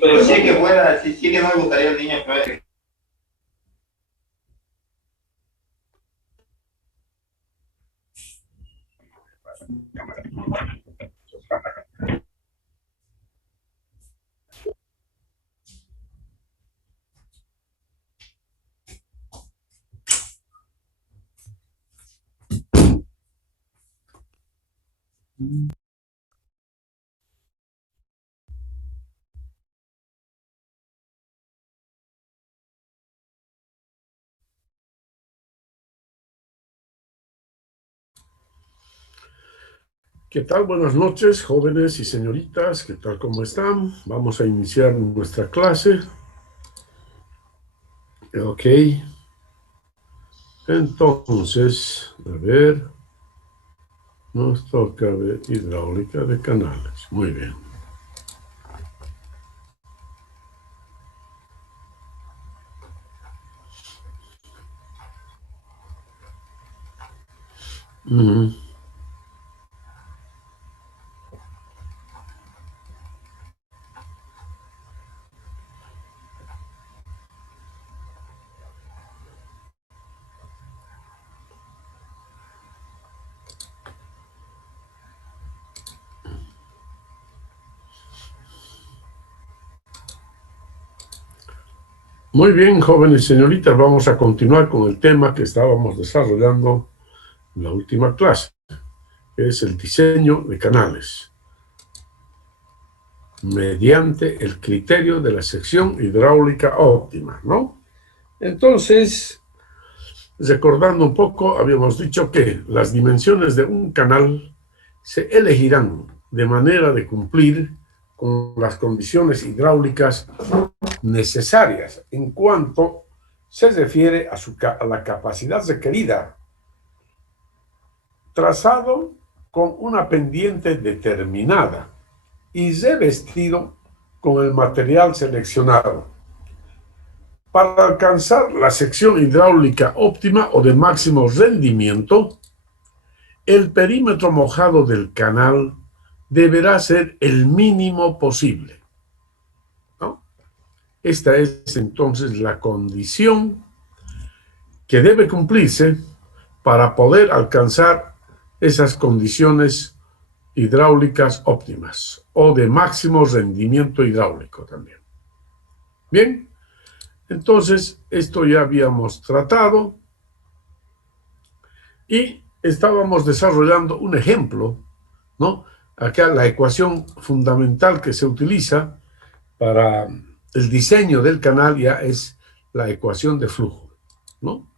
Pero sí que fuera, sí, sí que no me gustaría el niño, pero ¿Qué tal? Buenas noches, jóvenes y señoritas. ¿Qué tal? ¿Cómo están? Vamos a iniciar nuestra clase. Ok. Entonces, a ver. Nos toca ver hidráulica de canales. Muy bien. Muy bien, jóvenes y señoritas, vamos a continuar con el tema que estábamos desarrollando en la última clase, que es el diseño de canales, mediante el criterio de la sección hidráulica óptima, ¿no? Entonces, recordando un poco, habíamos dicho que las dimensiones de un canal se elegirán de manera de cumplir con las condiciones hidráulicas necesarias en cuanto se refiere a la capacidad requerida, trazado con una pendiente determinada y revestido con el material seleccionado. Para alcanzar la sección hidráulica óptima o de máximo rendimiento, el perímetro mojado del canal deberá ser el mínimo posible, ¿no? Esta es entonces la condición que debe cumplirse para poder alcanzar esas condiciones hidráulicas óptimas o de máximo rendimiento hidráulico también. Bien, entonces esto ya habíamos tratado y estábamos desarrollando un ejemplo, ¿no? Acá la ecuación fundamental que se utiliza para el diseño del canal ya es la ecuación de flujo, ¿no?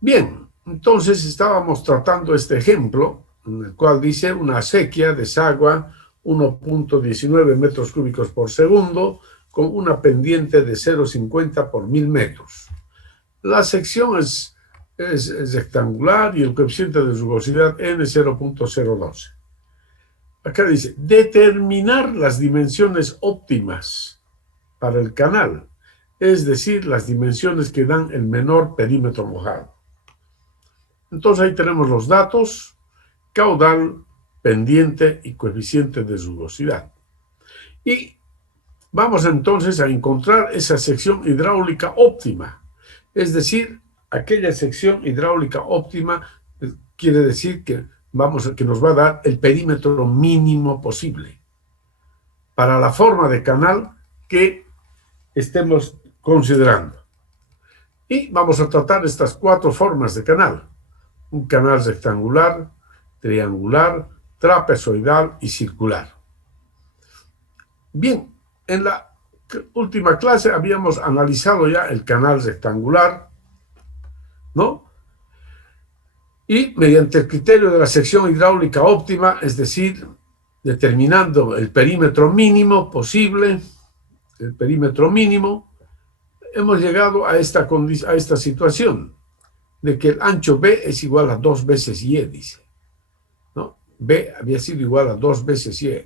Bien, entonces estábamos tratando este ejemplo, en el cual dice una acequia desagua 1.19 metros cúbicos por segundo con una pendiente de 0.50 por 1000 metros. La sección es rectangular y el coeficiente de rugosidad N 0.012. Acá dice, determinar las dimensiones óptimas para el canal, es decir, las dimensiones que dan el menor perímetro mojado. Entonces ahí tenemos los datos, caudal, pendiente y coeficiente de rugosidad. Y vamos entonces a encontrar esa sección hidráulica óptima, es decir, aquella sección hidráulica óptima quiere decir que nos va a dar el perímetro mínimo posible para la forma de canal que estemos considerando. Y vamos a tratar estas 4 formas de canal: un canal rectangular, triangular, trapezoidal y circular. Bien, en la última clase habíamos analizado ya el canal rectangular, ¿no? Y mediante el criterio de la sección hidráulica óptima, es decir, determinando el perímetro mínimo posible, el perímetro mínimo, hemos llegado a esta situación de que el ancho B es igual a 2 veces Y, dice, ¿no? B había sido igual a 2 veces Y.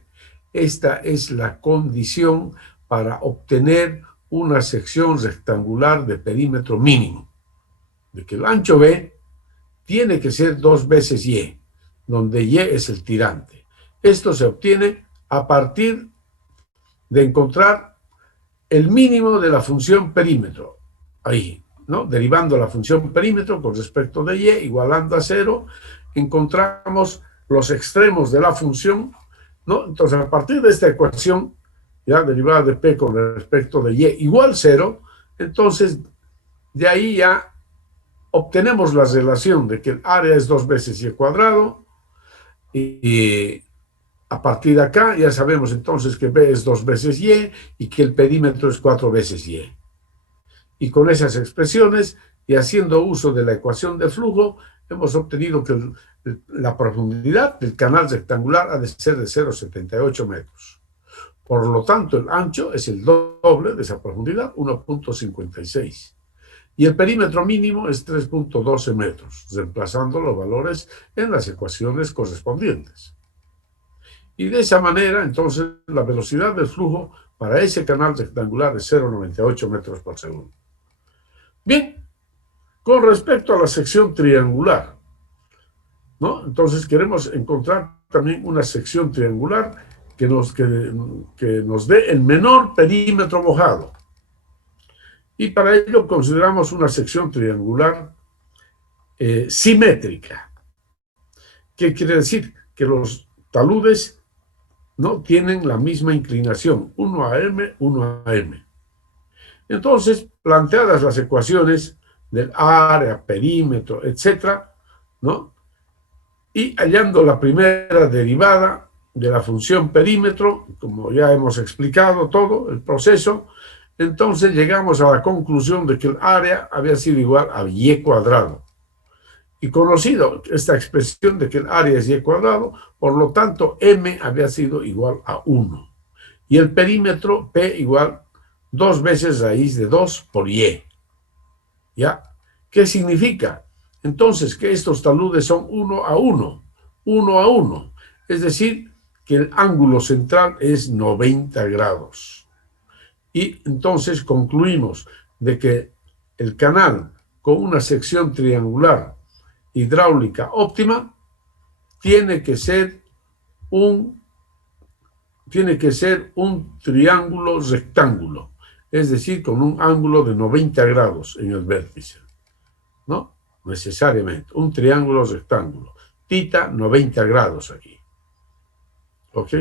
Esta es la condición para obtener una sección rectangular de perímetro mínimo, de que el ancho B tiene que ser 2 veces Y, donde Y es el tirante. Esto se obtiene a partir de encontrar el mínimo de la función perímetro. Ahí, ¿no? Derivando la función perímetro con respecto de y, igualando a 0, encontramos los extremos de la función, ¿no? Entonces, a partir de esta ecuación, ya derivada de p con respecto de y igual 0, entonces, de ahí ya obtenemos la relación de que el área es 2 veces y cuadrado, y a partir de acá ya sabemos entonces que B es 2 veces y que el perímetro es 4 veces y. Y con esas expresiones y haciendo uso de la ecuación de flujo, hemos obtenido que la profundidad del canal rectangular ha de ser de 0,78 metros. Por lo tanto, el ancho es el doble de esa profundidad, 1,56. Y el perímetro mínimo es 3,12 metros, reemplazando los valores en las ecuaciones correspondientes. Y de esa manera, entonces, la velocidad del flujo para ese canal rectangular es 0,98 metros por segundo. Bien, con respecto a la sección triangular, ¿no? Entonces queremos encontrar también una sección triangular que nos dé el menor perímetro mojado. Y para ello consideramos una sección triangular simétrica. ¿Qué quiere decir? Que los taludes no tienen la misma inclinación, 1 a m, 1 a m. Entonces, planteadas las ecuaciones del área, perímetro, etcétera, ¿no? Y hallando la primera derivada de la función perímetro, como ya hemos explicado todo el proceso, entonces llegamos a la conclusión de que el área había sido igual a y cuadrado. Y conocido esta expresión de que el área es y cuadrado, por lo tanto, m había sido igual a 1. Y el perímetro, p igual 2 veces raíz de 2 por y. ¿Ya? ¿Qué significa? Entonces, que estos taludes son 1 a 1. 1 a 1. Es decir, que el ángulo central es 90 grados. Y entonces concluimos de que el canal con una sección triangular hidráulica óptima tiene que ser un triángulo rectángulo, es decir, con un ángulo de 90 grados en el vértice, ¿no? Necesariamente, un triángulo rectángulo. Tita, 90 grados aquí. ¿Ok?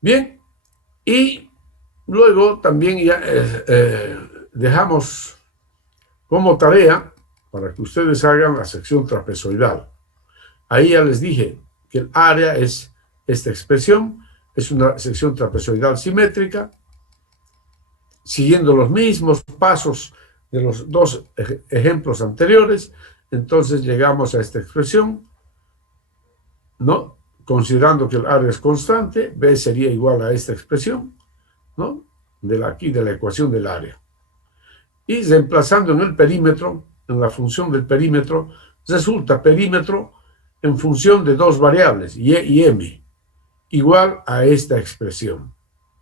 Bien, y luego también ya dejamos como tarea para que ustedes hagan la sección trapezoidal. Ahí ya les dije que el área es esta expresión, es una sección trapezoidal simétrica, siguiendo los mismos pasos de los dos ejemplos anteriores. Entonces llegamos a esta expresión, ¿no? Considerando que el área es constante, B sería igual a esta expresión, ¿no? De la ecuación del área. Y reemplazando en el perímetro, en la función del perímetro, resulta perímetro en función de dos variables, y y m, igual a esta expresión.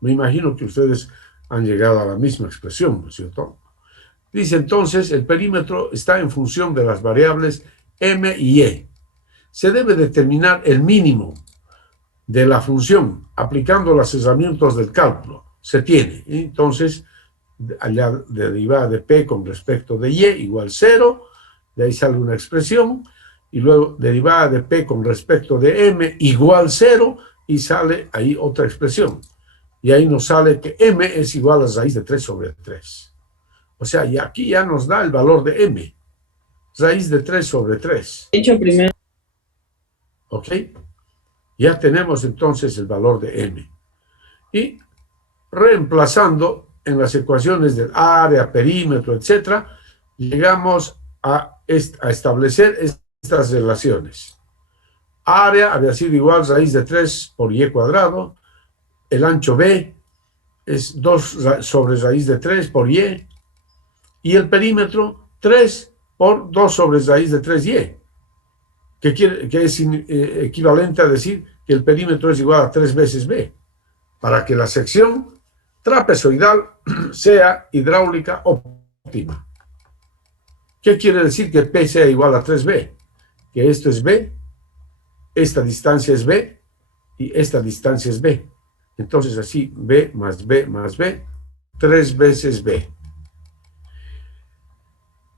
Me imagino que ustedes han llegado a la misma expresión, ¿no es cierto? Dice entonces, el perímetro está en función de las variables m y e. Se debe determinar el mínimo de la función aplicando los herramientas del cálculo. Se tiene. Entonces, allá derivada de p con respecto de y igual 0, de ahí sale una expresión, y luego derivada de p con respecto de m igual 0, y sale ahí otra expresión. Y ahí nos sale que m es igual a raíz de 3 sobre 3. O sea, y aquí ya nos da el valor de m. Raíz de 3 sobre 3. Hecho primero. ¿Ok? Ya tenemos entonces el valor de m. Y reemplazando en las ecuaciones del área, perímetro, etc., llegamos a establecer estas relaciones. Área había sido igual a raíz de 3 por y cuadrado. El ancho B es 2 sobre raíz de 3 por y. Y el perímetro 3 por 2 sobre raíz de 3y. Que es equivalente a decir que el perímetro es igual a 3 veces B. Para que la sección trapezoidal sea hidráulica óptima. ¿Qué quiere decir que P sea igual a 3B? Que esto es B, esta distancia es B y esta distancia es B. Entonces así, B más B más B, 3 veces B.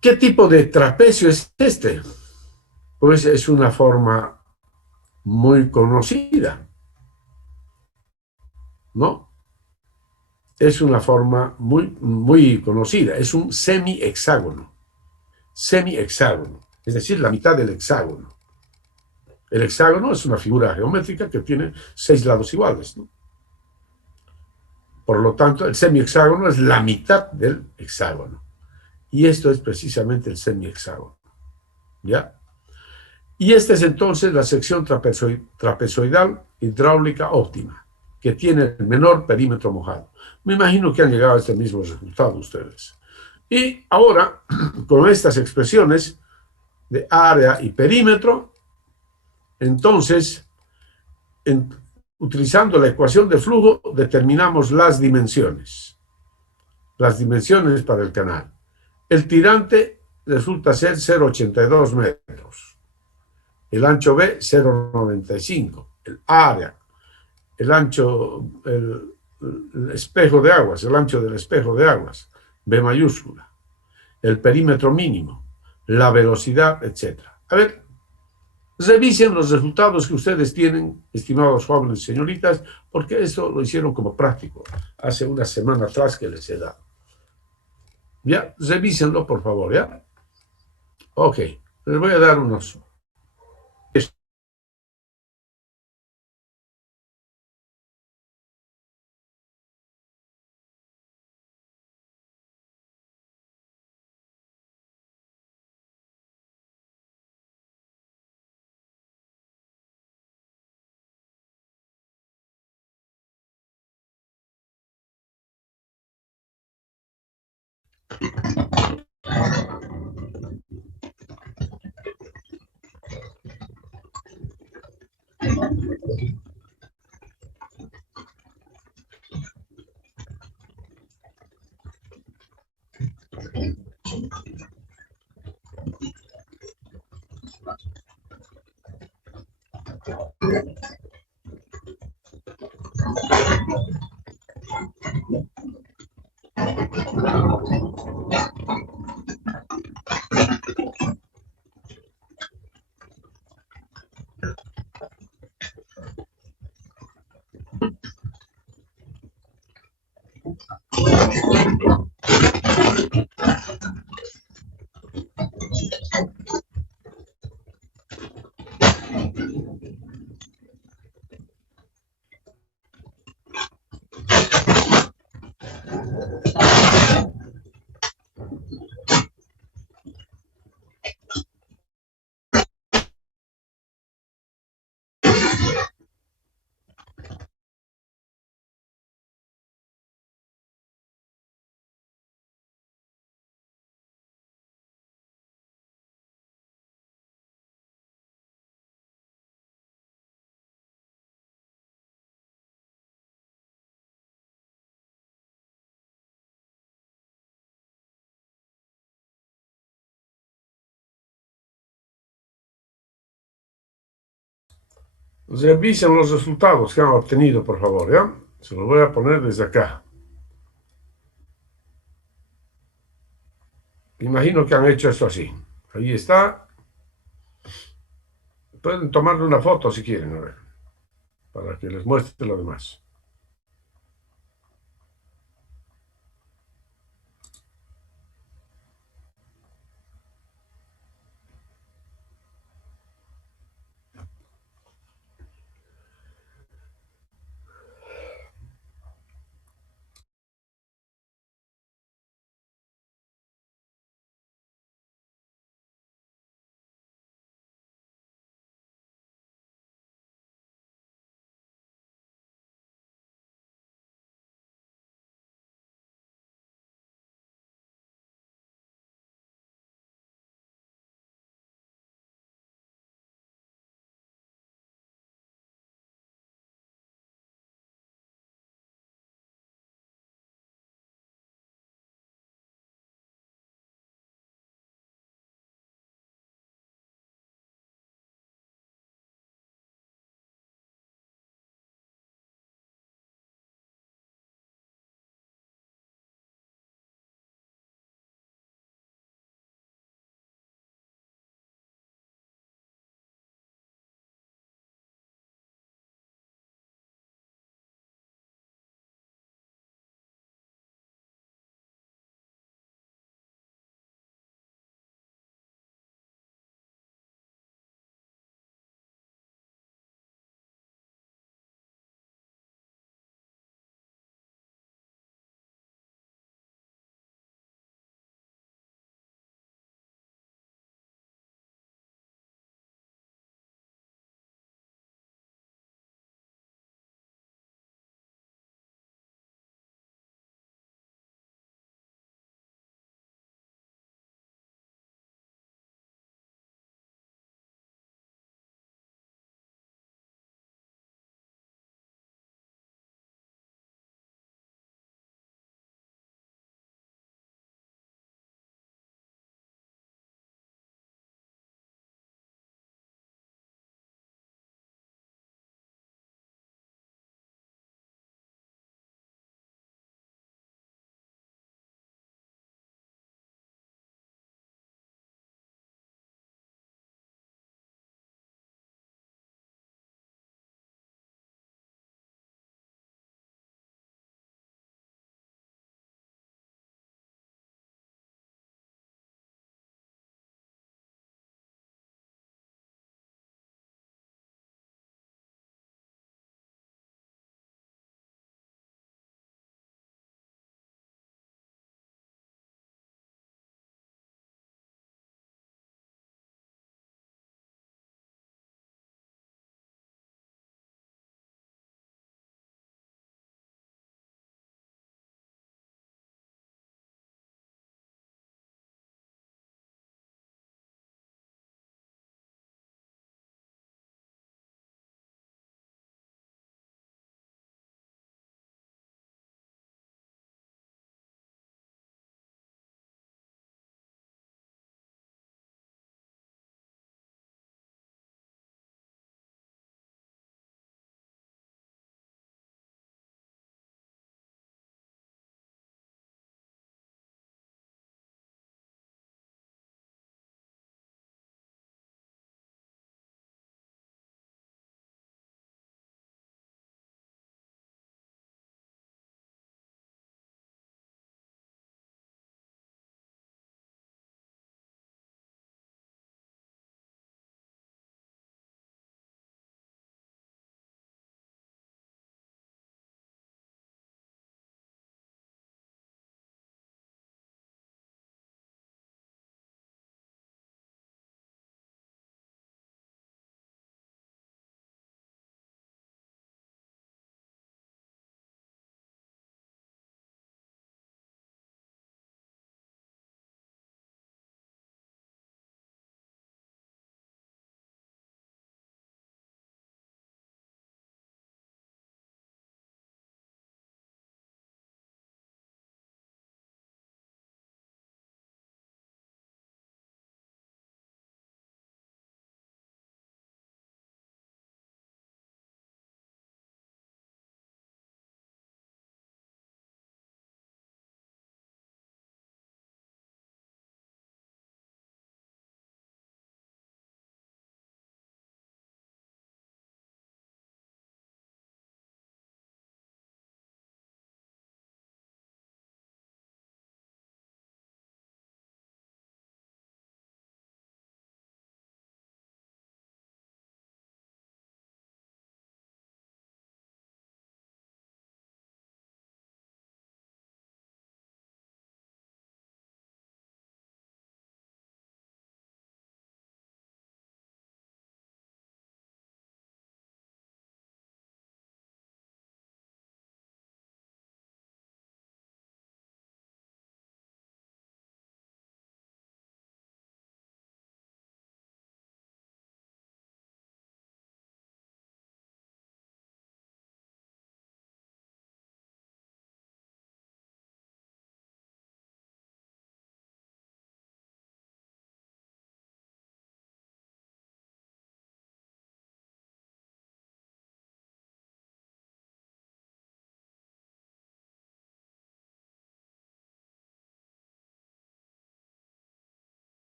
¿Qué tipo de trapecio es este? Pues es una forma muy conocida, ¿no? Es una forma muy conocida, es un semihexágono, semihexágono, es decir, la mitad del hexágono. El hexágono es una figura geométrica que tiene 6 lados iguales, ¿no? Por lo tanto, el semihexágono es la mitad del hexágono. Y esto es precisamente el semihexágono, ¿ya? Y esta es entonces la sección trapezoidal hidráulica óptima, que tiene el menor perímetro mojado. Me imagino que han llegado a este mismo resultado ustedes. Y ahora, con estas expresiones de área y perímetro, entonces, utilizando la ecuación de flujo, determinamos las dimensiones. Las dimensiones para el canal. El tirante resulta ser 0,82 metros. El ancho B, 0,95. El área, el ancho, el espejo de aguas, el ancho del espejo de aguas, B mayúscula. El perímetro mínimo, la velocidad, etc. A ver, revisen los resultados que ustedes tienen, estimados jóvenes y señoritas, porque eso lo hicieron como práctico hace una semana atrás que les he dado. Ya, revísenlo, por favor, ¿ya? Ok, les voy a dar unos. Revisen los resultados que han obtenido, por favor, ¿ya? Se los voy a poner desde acá. Imagino que han hecho esto así. Ahí está. Pueden tomarle una foto si quieren, a ver, para que les muestre lo demás.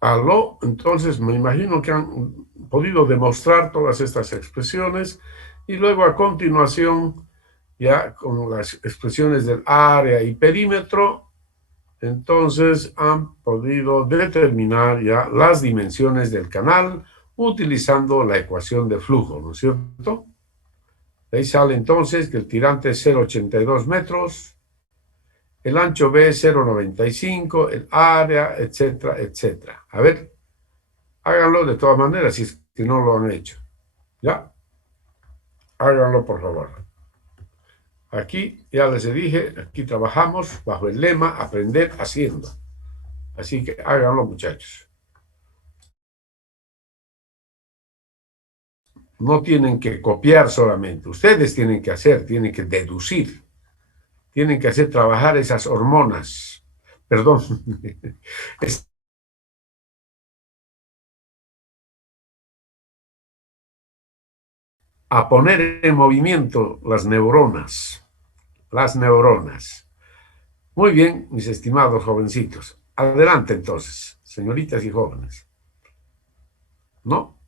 Aló, entonces me imagino que han podido demostrar todas estas expresiones y luego a continuación, ya con las expresiones del área y perímetro, entonces han podido determinar ya las dimensiones del canal utilizando la ecuación de flujo, ¿no es cierto? De ahí sale entonces que el tirante es 0,82 metros, el ancho B es 0,95, el área, etcétera, etcétera. A ver, háganlo de todas maneras si es que no lo han hecho. ¿Ya? Háganlo, por favor. Aquí, ya les dije, aquí trabajamos bajo el lema aprender haciendo. Así que háganlo, muchachos. No tienen que copiar solamente. Ustedes tienen que hacer, tienen que deducir. Tienen que hacer trabajar esas hormonas. Perdón. A poner en movimiento las neuronas. Las neuronas. Muy bien, mis estimados jovencitos. Adelante entonces, señoritas y jóvenes. ¿No?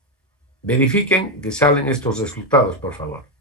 Verifiquen que salen estos resultados, por favor.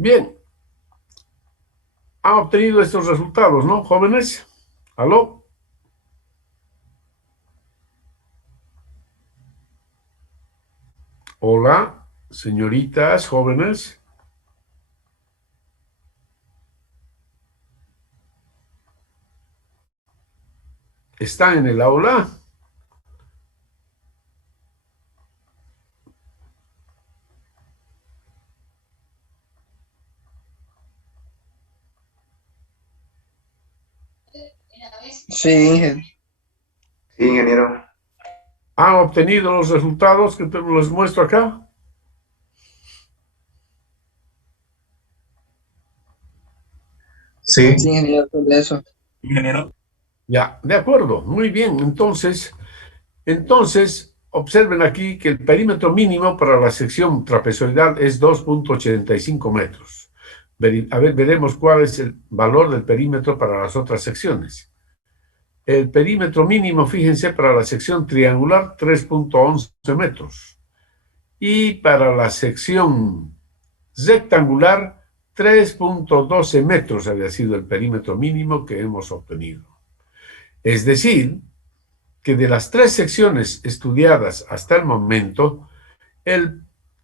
Bien, han obtenido estos resultados, ¿no, jóvenes? ¿Aló? Hola, señoritas, jóvenes. ¿Están en el aula? Sí, Inge. Sí, ingeniero. ¿Han obtenido los resultados que les muestro acá? Sí. Sí, ingeniero, sobre eso. Ingeniero. Ya, de acuerdo, muy bien. Entonces, observen aquí que el perímetro mínimo para la sección trapezoidal es 2,85 metros. A ver, veremos cuál es el valor del perímetro para las otras secciones. El perímetro mínimo, fíjense, para la sección triangular, 3,11 metros. Y para la sección rectangular, 3,12 metros había sido el perímetro mínimo que hemos obtenido. Es decir, que de las tres secciones estudiadas hasta el momento,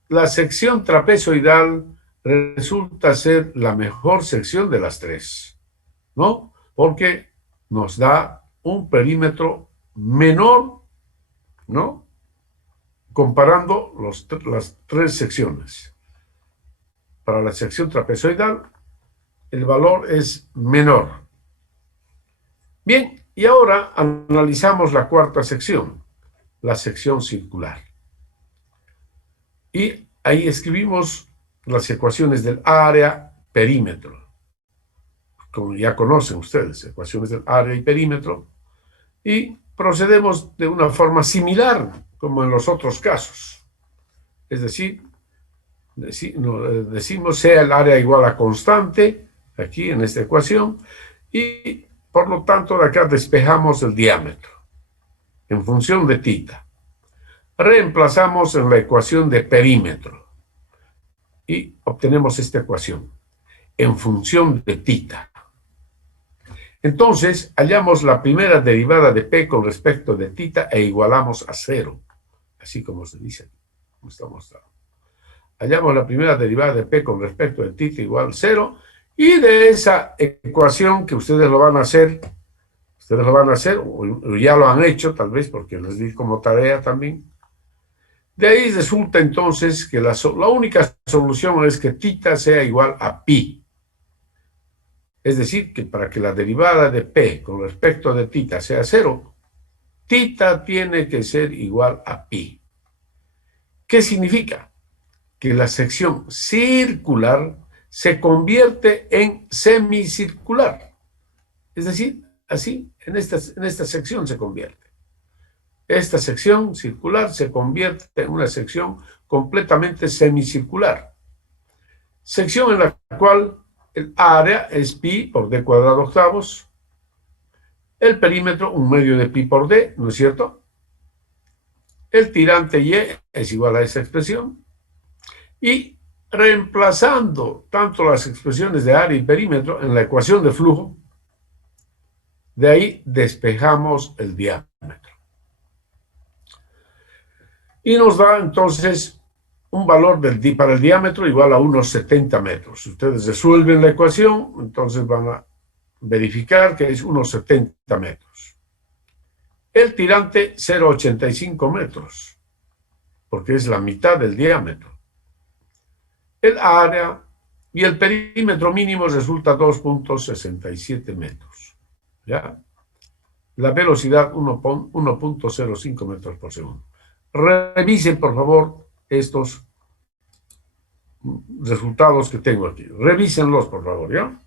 la sección trapezoidal resulta ser la mejor sección de las tres, ¿no? Porque nos da un perímetro menor ¿no? Comparando las tres secciones. Para la sección trapezoidal, el valor es menor. Bien, y ahora analizamos la cuarta sección, la sección circular. Y ahí escribimos las ecuaciones del área, perímetro. Como ya conocen ustedes, ecuaciones del área y perímetro. Y procedemos de una forma similar como en los otros casos. Es decir, decimos sea el área igual a constante, aquí en esta ecuación, y por lo tanto de acá despejamos el diámetro en función de tita. Reemplazamos en la ecuación de perímetro y obtenemos esta ecuación en función de tita. Entonces, hallamos la primera derivada de P con respecto de tita e igualamos a cero, así como se dice, como está mostrado. Hallamos la primera derivada de P con respecto de tita igual a cero, y de esa ecuación que ustedes lo van a hacer, o ya lo han hecho tal vez, porque les di como tarea también. De ahí resulta entonces que la única solución es que tita sea igual a pi. Es decir, que para que la derivada de P con respecto de tita sea cero, tita tiene que ser igual a pi. ¿Qué significa? Que la sección circular se convierte en semicircular. Es decir, así, en esta sección se convierte. Esta sección circular se convierte en una sección completamente semicircular. Sección en la cual el área es pi por d cuadrado octavos, el perímetro un medio de pi por d, ¿no es cierto? El tirante y es igual a esa expresión. Y reemplazando tanto las expresiones de área y perímetro en la ecuación de flujo, de ahí despejamos el diámetro. Y nos da entonces un valor para el diámetro igual a unos 70 metros. Si ustedes resuelven la ecuación, entonces van a verificar que es unos 70 metros. El tirante 0,85 metros, porque es la mitad del diámetro. El área y el perímetro mínimo resulta 2,67 metros. ¿Ya? La velocidad 1,05 metros por segundo. Revisen, por favor, estos resultados que tengo aquí. Revísenlos, por favor, ¿ya?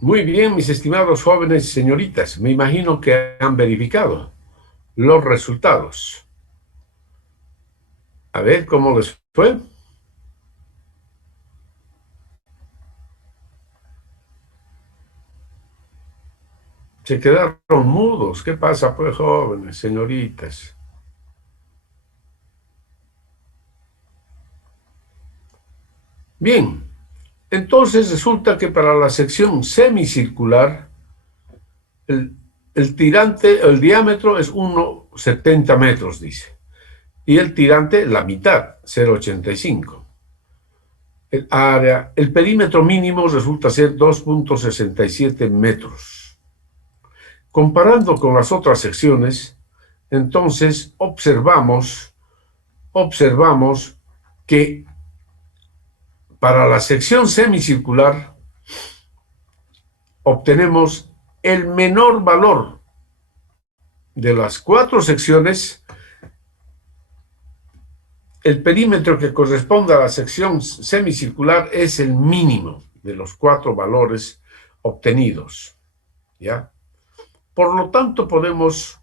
Muy bien, mis estimados jóvenes y señoritas. Me imagino que han verificado los resultados. A ver cómo les fue. Se quedaron mudos. ¿Qué pasa, pues, jóvenes, señoritas? Bien, entonces resulta que para la sección semicircular, el tirante, el diámetro es 1,70 metros, dice. Y el tirante, la mitad, 0,85. El perímetro mínimo resulta ser 2,67 metros. Comparando con las otras secciones, entonces observamos que para la sección semicircular obtenemos el menor valor de las 4 secciones. El perímetro que corresponde a la sección semicircular es el mínimo de los 4 valores obtenidos, ¿ya? Por lo tanto, podemos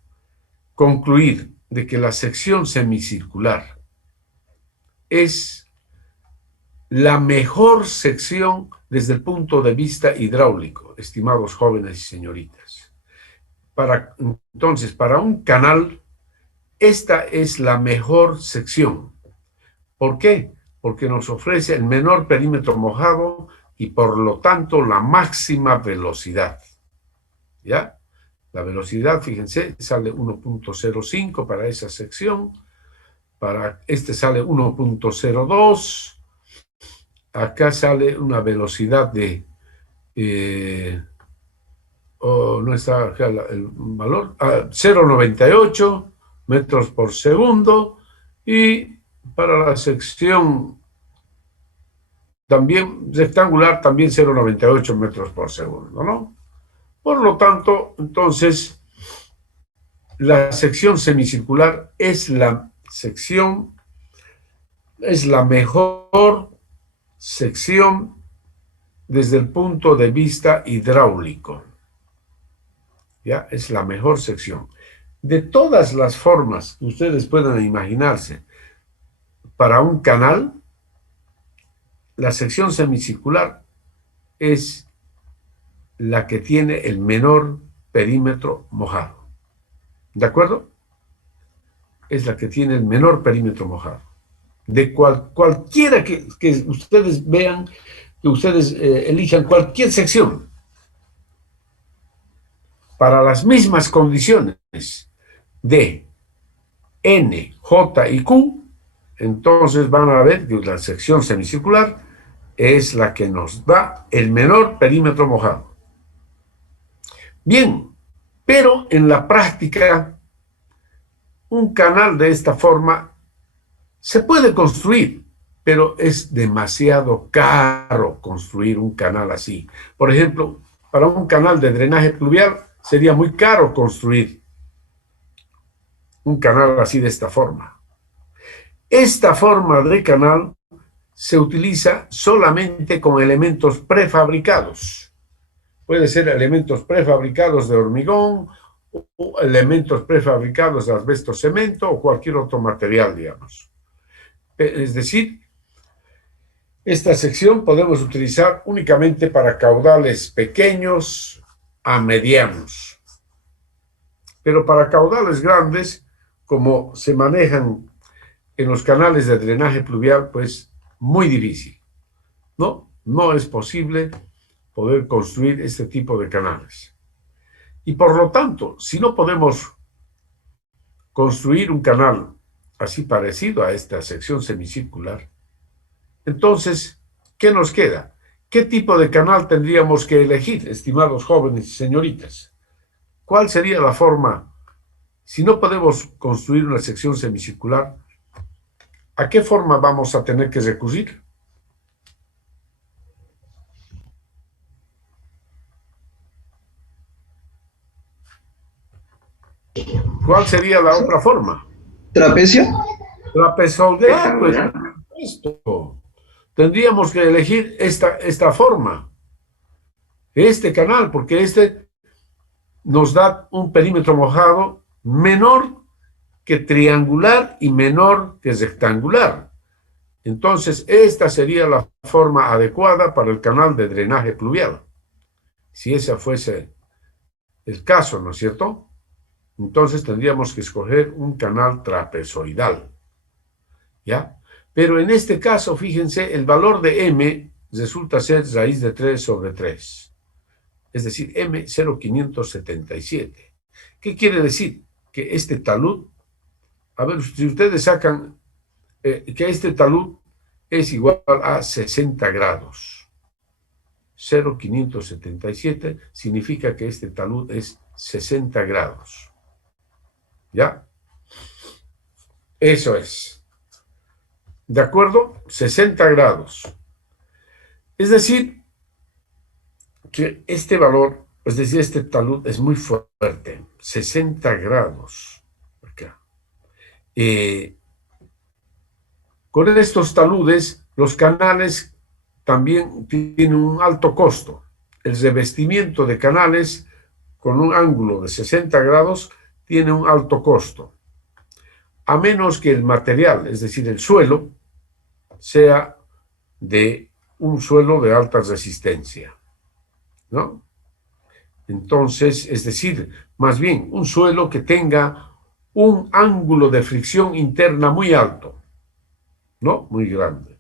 concluir de que la sección semicircular es la mejor sección desde el punto de vista hidráulico, estimados jóvenes y señoritas. Entonces, para un canal, esta es la mejor sección. ¿Por qué? Porque nos ofrece el menor perímetro mojado y por lo tanto la máxima velocidad. ¿Ya? La velocidad, fíjense, sale 1,05 para esa sección. Para este sale 1,02. Acá sale una velocidad de... no está acá el valor. 0,98 metros por segundo. Y para la sección también rectangular, también 0,98 metros por segundo, ¿no? Por lo tanto, entonces, la sección semicircular es la mejor sección desde el punto de vista hidráulico. ¿Ya? Es la mejor sección. De todas las formas que ustedes puedan imaginarse, para un canal, la sección semicircular es la que tiene el menor perímetro mojado. ¿De acuerdo? Es la que tiene el menor perímetro mojado. De cualquiera que ustedes vean, que ustedes elijan cualquier sección, para las mismas condiciones de N, J y Q, entonces van a ver que la sección semicircular es la que nos da el menor perímetro mojado. Bien, pero en la práctica, un canal de esta forma se puede construir, pero es demasiado caro construir un canal así. Por ejemplo, para un canal de drenaje pluvial sería muy caro construir un canal así de esta forma. Esta forma de canal se utiliza solamente con elementos prefabricados. Puede ser elementos prefabricados de hormigón o elementos prefabricados de asbesto cemento o cualquier otro material, digamos. Es decir, esta sección podemos utilizar únicamente para caudales pequeños a medianos. Pero para caudales grandes, como se manejan en los canales de drenaje pluvial, pues muy difícil. No es posible poder construir este tipo de canales. Y por lo tanto, si no podemos construir un canal así parecido a esta sección semicircular, entonces, ¿qué nos queda? ¿Qué tipo de canal tendríamos que elegir, estimados jóvenes y señoritas? ¿Cuál sería la forma? Si no podemos construir una sección semicircular, ¿a qué forma vamos a tener que recurrir? ¿Cuál sería la otra forma? ¿Trapecio? Trapezoidal, pues, esto. Tendríamos que elegir esta forma. este canal, porque este nos da un perímetro mojado menor que triangular y menor que rectangular. Entonces, esta sería la forma adecuada para el canal de drenaje pluvial. Si ese fuese el caso, ¿no es cierto? Entonces tendríamos que escoger un canal trapezoidal, ¿ya? Pero en este caso, fíjense, el valor de m resulta ser raíz de 3 sobre 3, es decir, m 0,577. ¿Qué quiere decir? Que este talud, a ver, si ustedes sacan que este talud es igual a 60 grados. 0,577 significa que este talud es 60 grados. ¿Ya? Eso es. ¿De acuerdo? 60 grados. Es decir, que este valor, es decir, este talud es muy fuerte. 60 grados. Acá. Con estos taludes, los canales también tienen un alto costo. El revestimiento de canales con un ángulo de 60 grados tiene un alto costo, a menos que el material, es decir, el suelo, sea de un suelo de alta resistencia, ¿no? Entonces, es decir, más bien un suelo que tenga un ángulo de fricción interna muy alto, ¿no? Muy grande.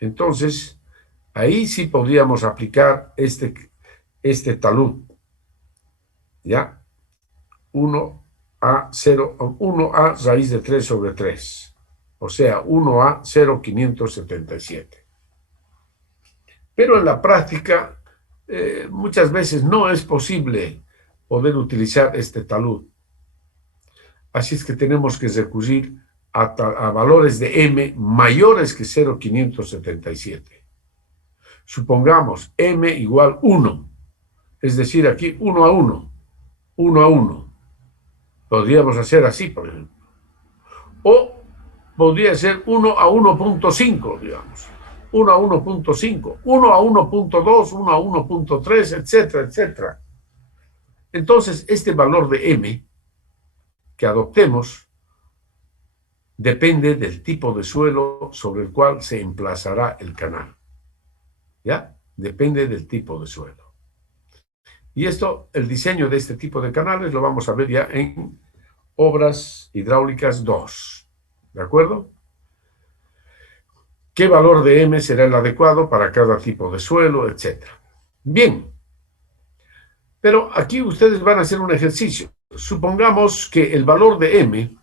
Entonces, ahí sí podríamos aplicar este talud, ¿ya? 1 a raíz de 3 sobre 3, o sea, 1 a 0,577. Pero en la práctica, muchas veces no es posible poder utilizar este talud. Así es que tenemos que recurrir a valores de m mayores que 0,577. Supongamos m igual 1, es decir, aquí 1 a 1, 1 a 1. Podríamos hacer así, por ejemplo. O podría ser 1 a 1,5, digamos. 1 a 1,5, 1 a 1,2, 1 a 1,3, etcétera, etcétera. Entonces, este valor de m que adoptemos depende del tipo de suelo sobre el cual se emplazará el canal. ¿Ya? Depende del tipo de suelo. Y esto, el diseño de este tipo de canales lo vamos a ver ya en Obras Hidráulicas 2. ¿De acuerdo? ¿Qué valor de m será el adecuado para cada tipo de suelo, etcétera? Bien, pero aquí ustedes van a hacer un ejercicio. Supongamos que el valor de m,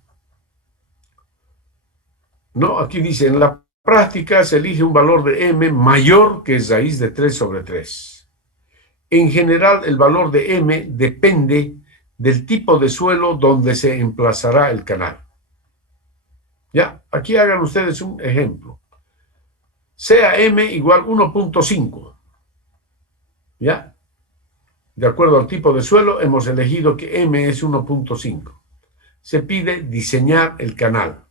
¿no? Aquí dice, en la práctica se elige un valor de m mayor que raíz de 3 sobre 3. En general, el valor de m depende del tipo de suelo donde se emplazará el canal. ¿Ya? Aquí hagan ustedes un ejemplo. Sea m igual 1,5. ¿Ya? De acuerdo al tipo de suelo, hemos elegido que m es 1,5. Se pide diseñar el canal.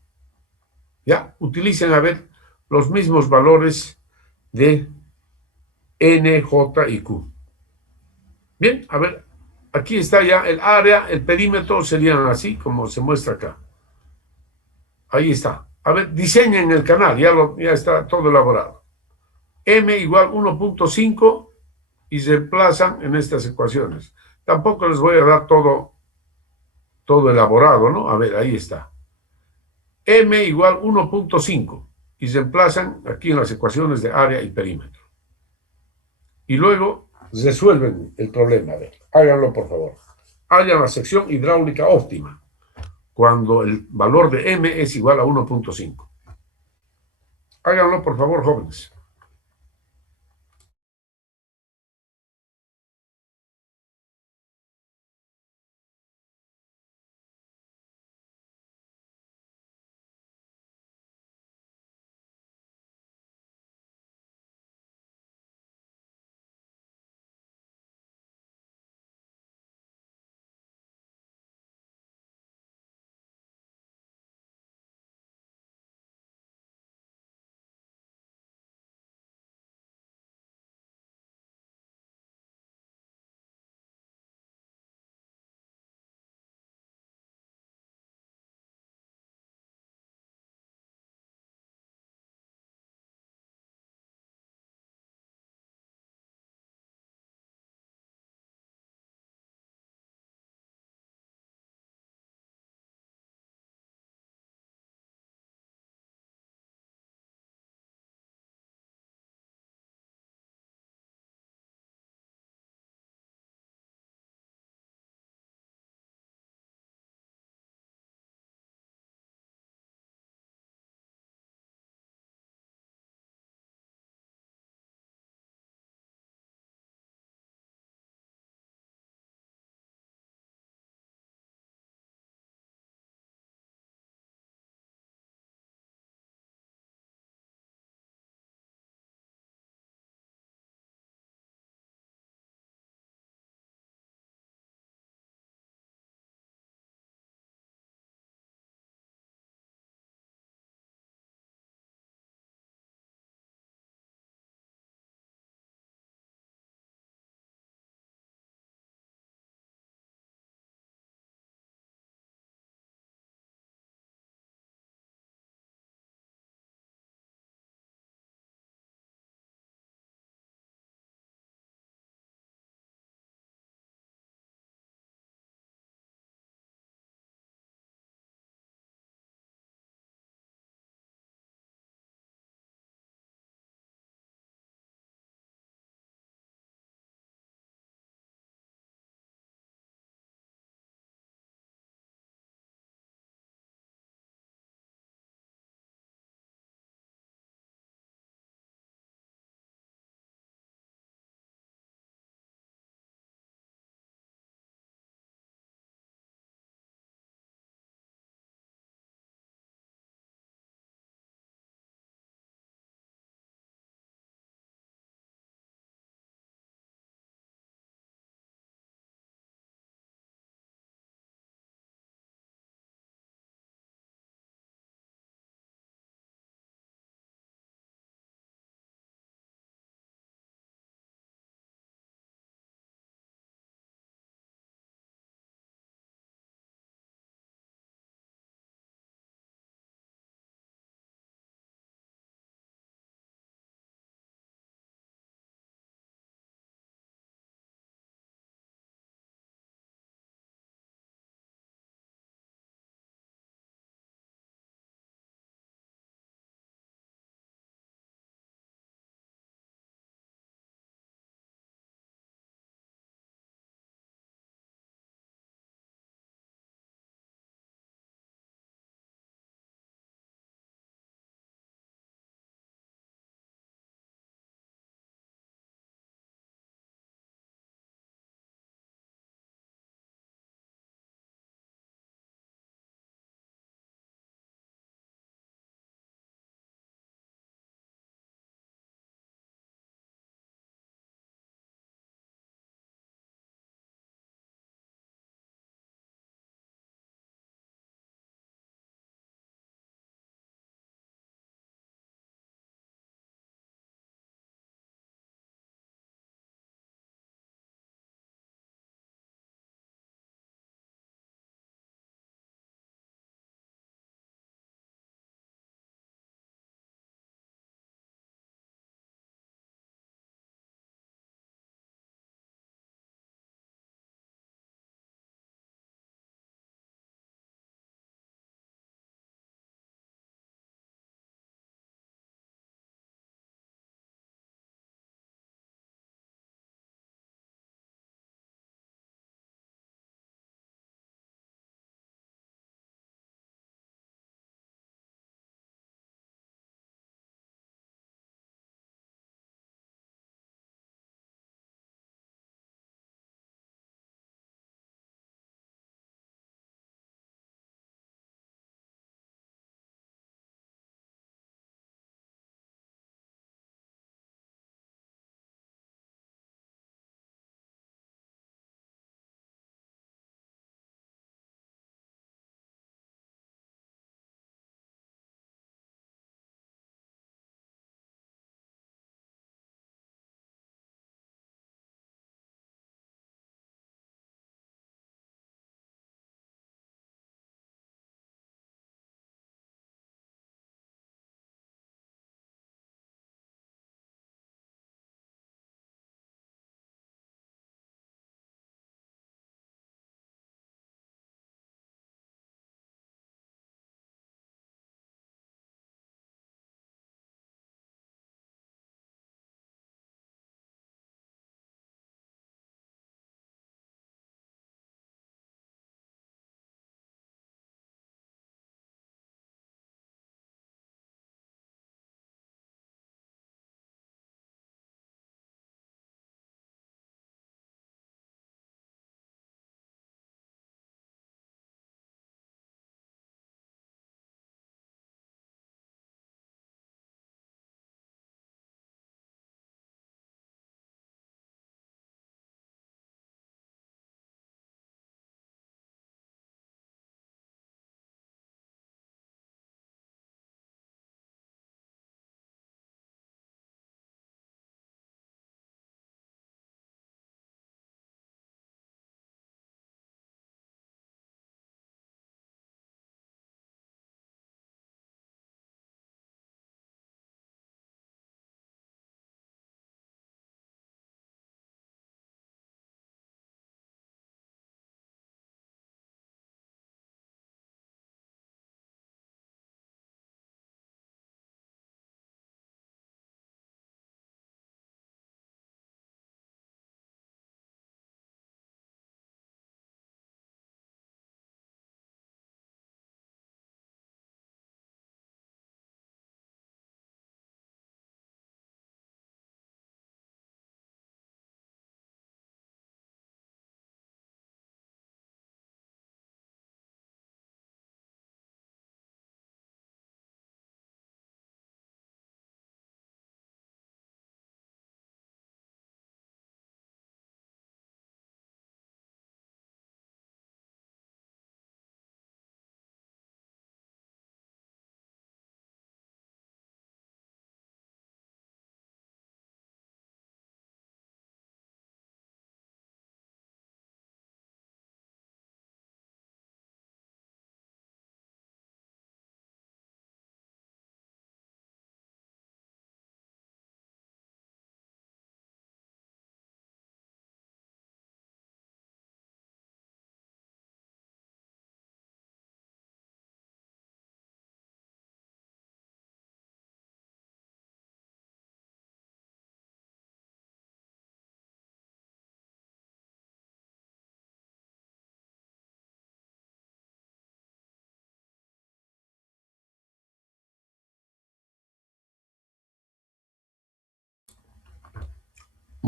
¿Ya? Utilicen, a ver, los mismos valores de n, j y q. Bien, a ver, aquí está ya el área, el perímetro serían así como se muestra acá. Ahí está. A ver, diseñen el canal, ya está todo elaborado. M igual 1,5 y se emplazan en estas ecuaciones. Tampoco les voy a dar todo elaborado, ¿no? A ver, ahí está. M igual 1,5 y se emplazan aquí en las ecuaciones de área y perímetro. Y luego resuelven el problema. A ver, háganlo por favor. Hagan la sección hidráulica óptima cuando el valor de m es igual a 1,5. Háganlo por favor, jóvenes.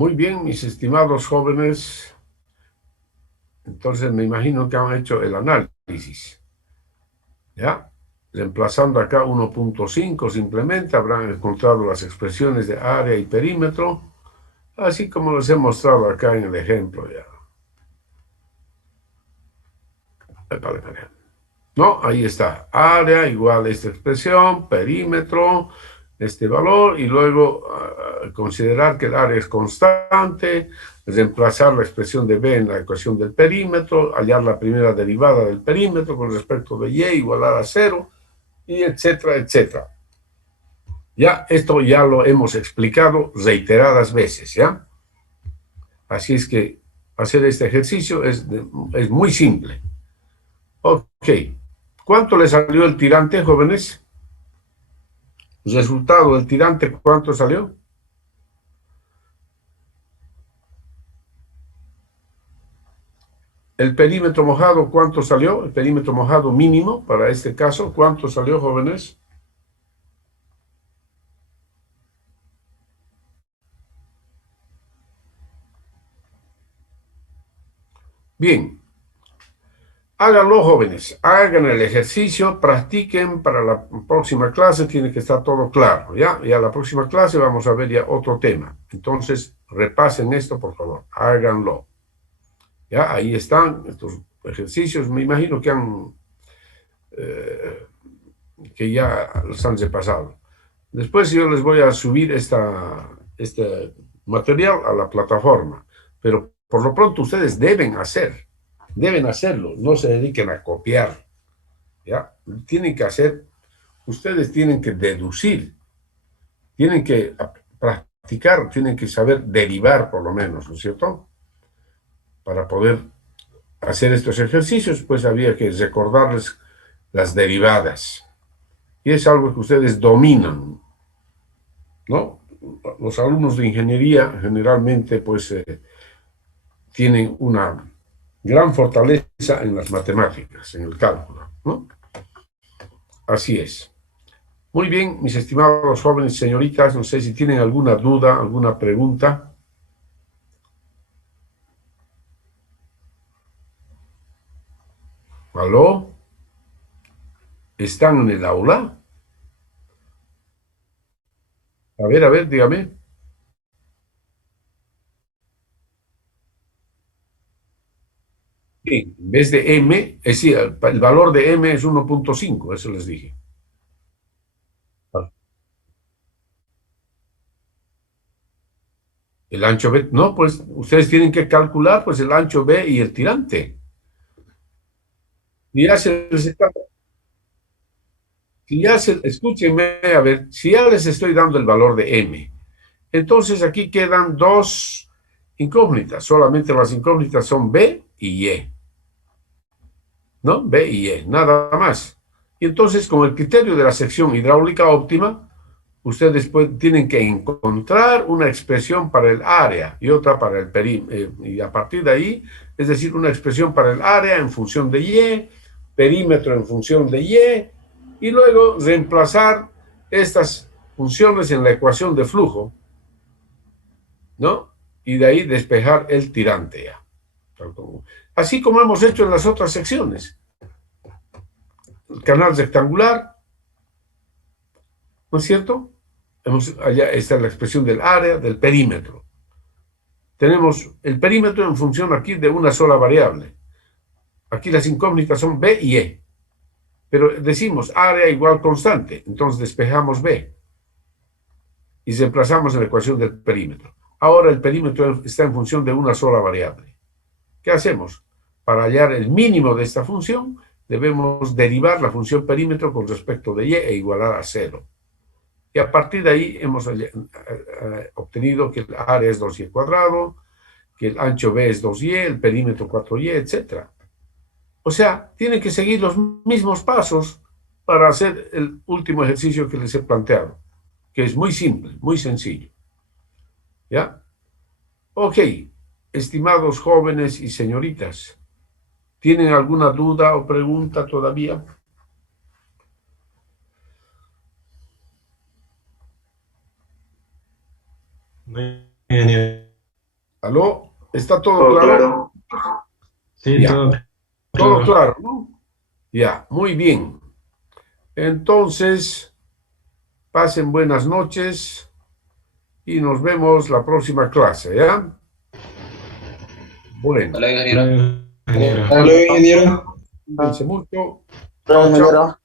Muy bien, mis estimados jóvenes. Entonces me imagino que han hecho el análisis. ¿Ya? Reemplazando acá 1.5 simplemente, habrán encontrado las expresiones de área y perímetro, así como les he mostrado acá en el ejemplo. Ya. Vale. No, ahí está. Área igual a esta expresión, perímetro, este valor, y luego considerar que el área es constante, reemplazar la expresión de B en la ecuación del perímetro, hallar la primera derivada del perímetro con respecto de Y igualar a 0, y etcétera, etcétera. Ya, esto ya lo hemos explicado reiteradas veces, ¿ya? Así es que hacer este ejercicio es muy simple. Ok. ¿Cuánto le salió el tirante, jóvenes? Resultado del tirante, ¿cuánto salió? El perímetro mojado, ¿cuánto salió? El perímetro mojado mínimo para este caso, ¿cuánto salió, jóvenes? Bien, háganlo, jóvenes, hagan el ejercicio, practiquen para la próxima clase, tiene que estar todo claro, ¿ya? Y a la próxima clase vamos a ver ya otro tema. Entonces, repasen esto, por favor, háganlo. Ya, ahí están estos ejercicios, me imagino que ya los han repasado. Después yo les voy a subir este material a la plataforma, pero por lo pronto ustedes deben hacerlo, no se dediquen a copiar, ¿ya? Tienen que hacer, ustedes tienen que deducir, tienen que practicar, tienen que saber derivar por lo menos, ¿no es cierto? Para poder hacer estos ejercicios, pues había que recordarles las derivadas. Y es algo que ustedes dominan, ¿no? Los alumnos de ingeniería generalmente, pues, tienen una gran fortaleza en las matemáticas, en el cálculo, ¿no? Así es. Muy bien, mis estimados jóvenes y señoritas, no sé si tienen alguna duda, alguna pregunta. ¿Aló? ¿Están en el aula? A ver, dígame. Sí, en vez de m, es decir, el valor de m es 1.5, eso les dije. El ancho B, no, pues ustedes tienen que calcular pues el ancho B y el tirante. Y ya se les está, escúchenme, a ver, si ya les estoy dando el valor de M, entonces aquí quedan dos incógnitas, solamente las incógnitas son B y Y, ¿no? B y Y, nada más. Y entonces, con el criterio de la sección hidráulica óptima, ustedes tienen que encontrar una expresión para el área y otra para el perímetro, y a partir de ahí, es decir, una expresión para el área en función de Y, perímetro en función de y luego reemplazar estas funciones en la ecuación de flujo, ¿no? Y de ahí despejar el tirante ya. Así como hemos hecho en las otras secciones. El canal rectangular, ¿no es cierto? Allá está la expresión del área, del perímetro. Tenemos el perímetro en función aquí de una sola variable. Aquí las incógnitas son B y E. Pero decimos área igual constante, entonces despejamos B y reemplazamos en la ecuación del perímetro. Ahora el perímetro está en función de una sola variable. ¿Qué hacemos? Para hallar el mínimo de esta función, debemos derivar la función perímetro con respecto de Y e igualar a 0. Y a partir de ahí hemos obtenido que el área es 2y cuadrado, que el ancho B es 2y, el perímetro 4y, etc. O sea, tienen que seguir los mismos pasos para hacer el último ejercicio que les he planteado, que es muy simple, muy sencillo. ¿Ya? Ok, estimados jóvenes y señoritas, ¿tienen alguna duda o pregunta todavía? No, ingeniero. ¿Aló? ¿Está todo Todo claro? claro. Sí, Ya. todo Todo claro. claro, ¿no? Ya, muy bien. Entonces, pasen buenas noches y nos vemos la próxima clase, ¿ya? Bueno, Hola, ingeniero. Ingeniero. Hola, ingeniero. cuídense mucho. Hola, Chao, chao. ingeniero.